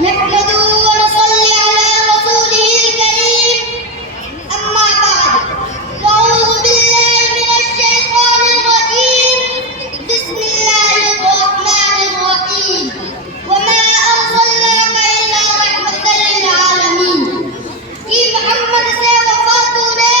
نحمده ونصلي على رسوله الكريم أما بعد أعوذ بالله من الشيطان الرجيم بسم الله الرحمن الرحيم وما أرسلناك إلا رحمة للعالمين कि मोहम्मद से वफा तूने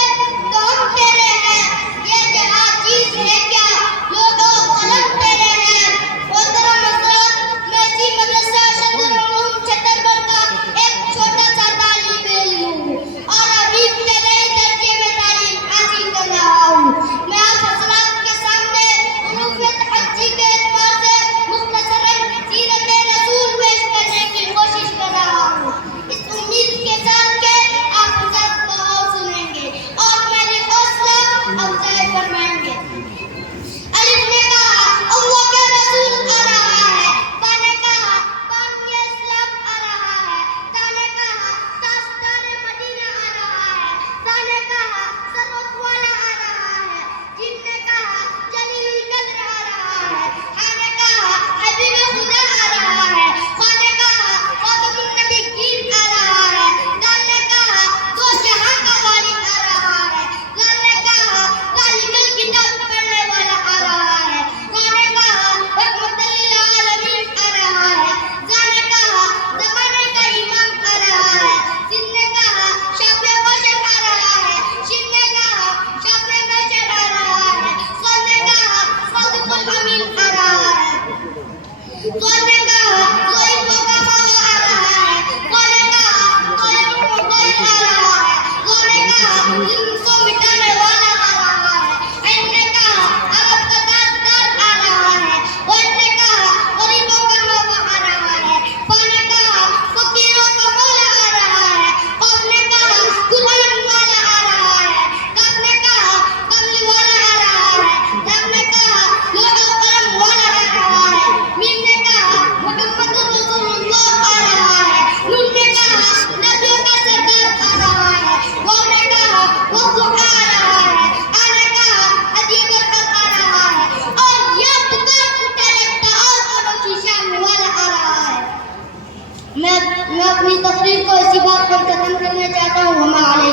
तो हम तेरे हैं ये जहाँ चीज है क्या लोगों कलम तेरे हैं वो तेरा मसरत वैसी मदरसा शतरुम छतरपुर का एक छोटा सा तालीब इल्म हूँ और अभी तेरे दर्जे में तालीम हासिल कर रहा हूँ। मैं आप हजरात के सामने उरूफ तहज्जी के एतबार से मुख्तसरन सीरत रसूल पेश करने की कोशिश कर रहा हूँ इस उम्मीद के साथ के आप सब बहुत सुनेंगे और मेरी हौसला अफजाई फरमाएंगे। अलिफ ने कहा अल्लाह के रसूल आ रहा है, बा ने कहा बाप के इस्लाम आ रहा है, ता ने कहा ताजदार मदीना आ रहा है, सा ने कहा सरवत वाला आ रहा है, जिन ने कहा जलीलुल कद्र आ रहा है, हा ने कहा हबीब खुदा आ रहा है, खा ने कहा खातमुन नबिय्यीन आ रहा है, दाल ने कहा दो जहां का वाली आ रहा है, लाल ने कहा कालिकल किताब पढ़ने वाला आ रहा है, रा ने कहा रहमतुल लिल आलमीन आ रहा है, जा ने कहा जमाने का इमाम आ रहा है, सिन ने कहा शाफे वशर आ रहा है, शिन ने कहा शाफे मशर आ रहा है, सन ने कहा सादिकुल अमीन आ रहा है, ज़ोन ने कहा ज़ोइल मुकम्मल आ रहा है, क़ा ने कहा क़ाइम मुक़ीम आ रहा है, ज़ा ने कहा जिनको मिटाने वाला आ रहा है, ऐन ने कहा अरब का ताजदार आ रहा है, ग़ैन ने कहा गरीबों का मौला आ रहा है, फ़ा ने कहा फ़कीरों का मौला आ रहा है, क़ाफ ने कहा कुरान वाला आ रहा है, काफ ने कहा कमली वाला आ रहा है, लाम ने कहा लौह कलम वाला आ रहा है, मीम ने कहा मुहम्मदुर रसूलुल्लाह आ रहा है, नून ने कहा नबियों का सरदार आ रहा है, वाव ने कहा वद्दुहा आ रहा है, आ ने कहा अजीब बरकत आ रहा है और या पुकार उठा लगता और अनोखी शान वाला आ रहा है। मैं अपनी तकरीर को इसी बात पर खत्म करना चाहता हूँ। हमारे